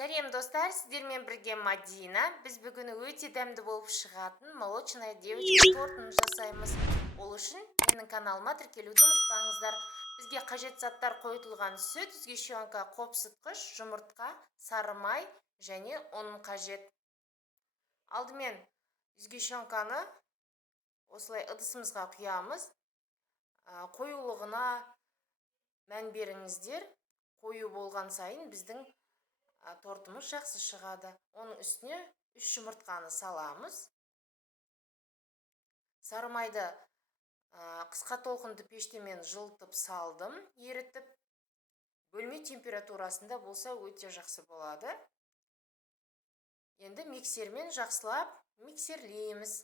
Сәлем достар, сіздермен бірге Мадина. Біз бүгін өте дәмді болып шығатын молочная девочка тортын жасаймыз. Ол үшін менің каналыма тіркелуді ұмытпаңыздар. Бізге қажет заттар қойылған сүт, сгущенка, қопсытқыш, жұмыртқа, сары май және ұн қажет. Алдымен сгущенканы осылай ыдысымызға құямыз. Қоюлығына мән беріңіздер. Қою болған сайын біздің тортымыз жақсы шығады. Оның үстіне 3 жұмыртқаны саламыз. Сары майды қысқа толқынды пештемен жылытып салдым, ерітіп. Бөлме температурасында болса өте жақсы болады. Енді миксермен жақсылап миксерлейміз.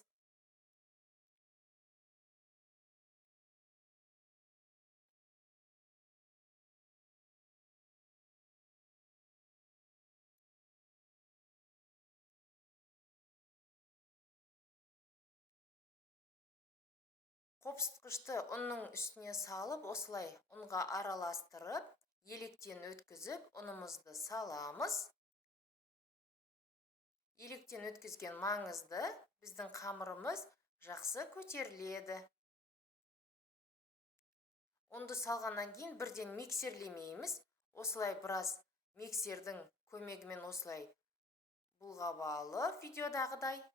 Қопсытқышты ұнның үстіне салып, осылай ұнға араластырып, електен өткізіп, ұнымызды саламыз. Електен өткізген маңызды, біздің қамырымыз жақсы көтеріледі. Ұнды салғаннан кейін бірден миксерлемейміз. Осылай біраз миксердің көмегімен осылай бұлғап алып, видеодағыдай.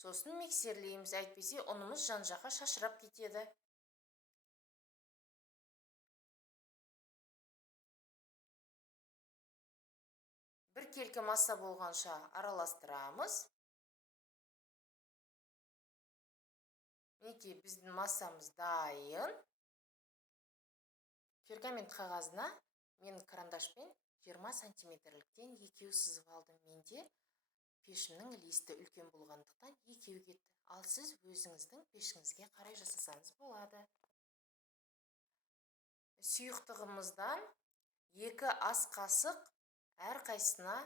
Сосын миксерлейміз, әйтпесе ұнымыз жан-жаққа шашырап кетеді. Бір келкі масса болғанша араластырамыз. Мінекей біздің массамыз дайын. Пергамент қағазына мен карандашпен 20 сантиметрліктен екеу сызып алдым. Менде пешімнің листі үлкен болғандықтан екеу кетті. Ал сіз өзіңіздің пешіңізге қарай жасасаңыз болады. Сұйықтығымыздан 2 ас қасық әрқайсысына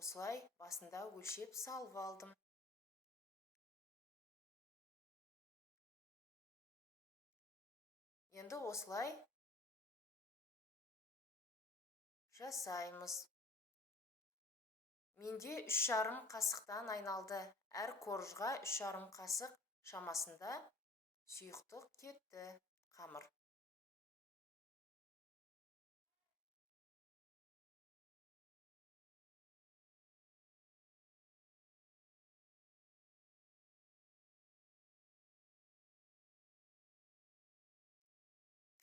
осылай басында өлшеп салып алдым. Енді осылай жасаймыз. Менде 3,5 қасықтан айналды. Әр коржға 3,5 қасық шамасында сұйықтық кетті, қамыр.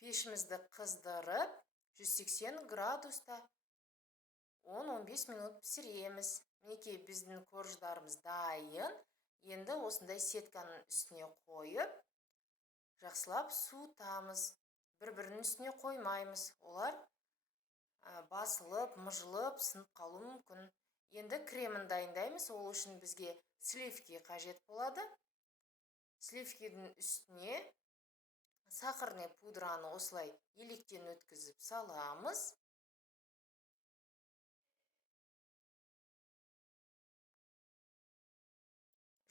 Пешімізді қыздырып, 180 градуста 10-15 минут пісіреміз. Мінекей біздің корждарымыз дайын. Енді осындай сетканың үстіне қойып, жақсылап суытамыз. Бір-бірінің үстіне қоймаймыз. Олар басылып, мұжылып, сынып қалуы мүмкін. Енді кремін дайындаймыз. Ол үшін бізге сливки қажет болады. Сливкидің үстіне сахарный пудраны осылай електен өткізіп саламыз.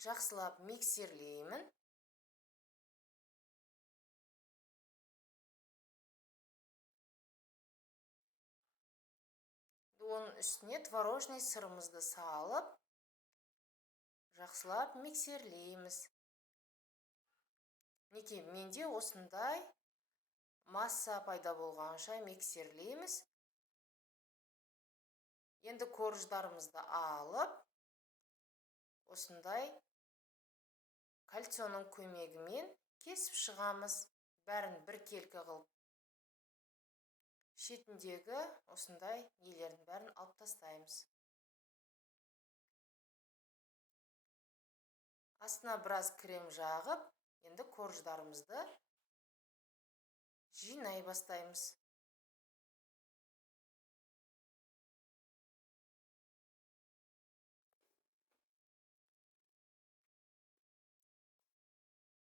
Жақсылап миксерлеймін. Оның үстіне творожный сырымызды салып, жақсылап миксерлейміз. Мінекей, менде осындай масса пайда болғанша миксерлейміз. Енді корждарымызды алып, осындай кольцоның көмегімен кесіп шығамыз. Бәрін бір келкі қылып. Шетіндегі осындай елердің бәрін алып тастаймыз. Астына біраз крем жағып, енді корждарымызды жинай бастаймыз.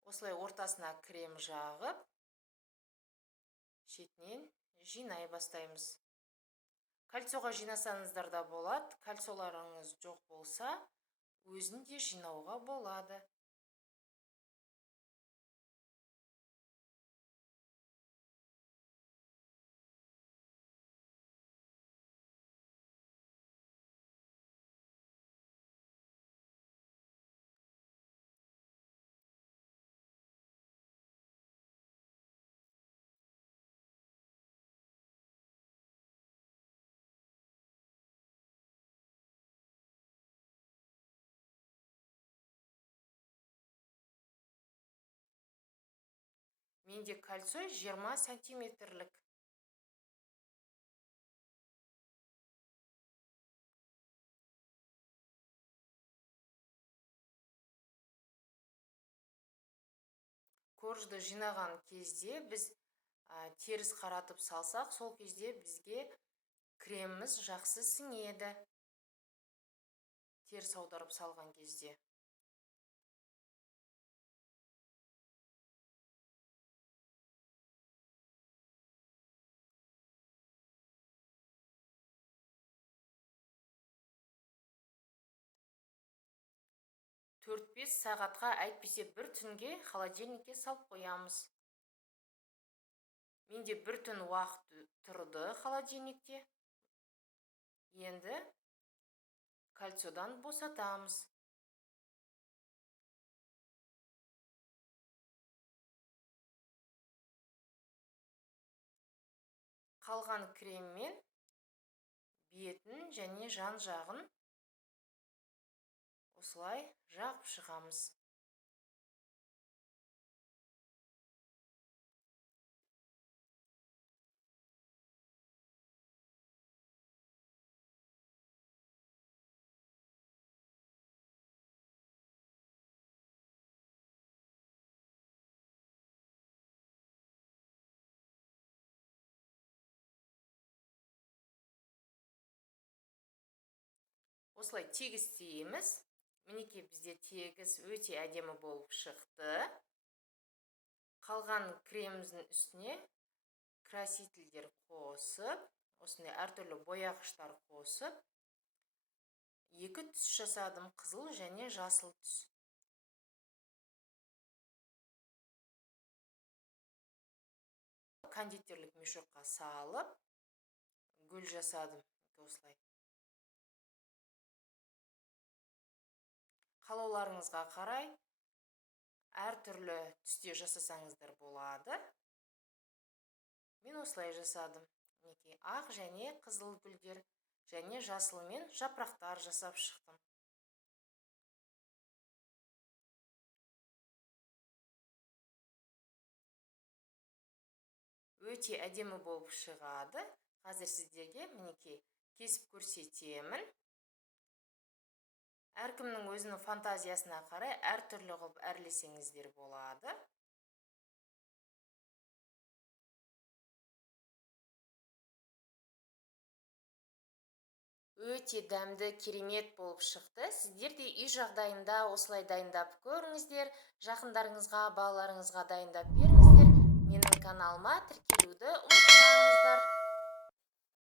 Осылай ортасына крем жағып, шетінен жинай бастаймыз. Кольцоға жинасаңыздар да болады. Кольцоларыңыз жоқ болса, өзін де жинауға болады. Менде кольцо 20 сантиметрлік. Коржды жинаған кезде біз теріс қаратып салсақ, сол кезде бізге креміміз жақсы сіңеді. Теріс аударып салған кезде. Төрт 5 сағатқа, әйтпесе бір түнге холодильникке салып қоямыз. Менде бір түн уақыт тұрды холодильникте. Енді кольцодан босатамыз. Қалған креммен бетін және жан жағын осылай жағып шығамыз. Осылай тегіс істейміз. Мінекей бізде тегіс өте әдемі болып шықты. Қалған креміміздің үстіне красительдер қосып, осындай әртүрлі бояғыштар қосып, 2 түс жасадым, қызыл және жасыл түс. Кондитерлік мешокқа салып, гүл жасадым. Осылай. Қалауларыңызға қарай әртүрлі түсте жасасаңыздар болады. Мен осылай жасадым. Мінекей ақ және қызыл гүлдер және жасылмен жапырақтар жасап шықтым. Өте әдемі болып шығады. Қазір сіздерге мінекей кесіп көрсетемін. Әркімнің өзінің фантазиясына қарай әртүрлі қылып әрлесеңіздер болады. Өте дәмді, керемет болып шықты. Сіздер де үй жағдайында осылай дайындап көріңіздер. Жақындарыңызға, балаларыңызға дайындап беріңіздер. Менің каналыма тіркелуді ұмытпаңыздар.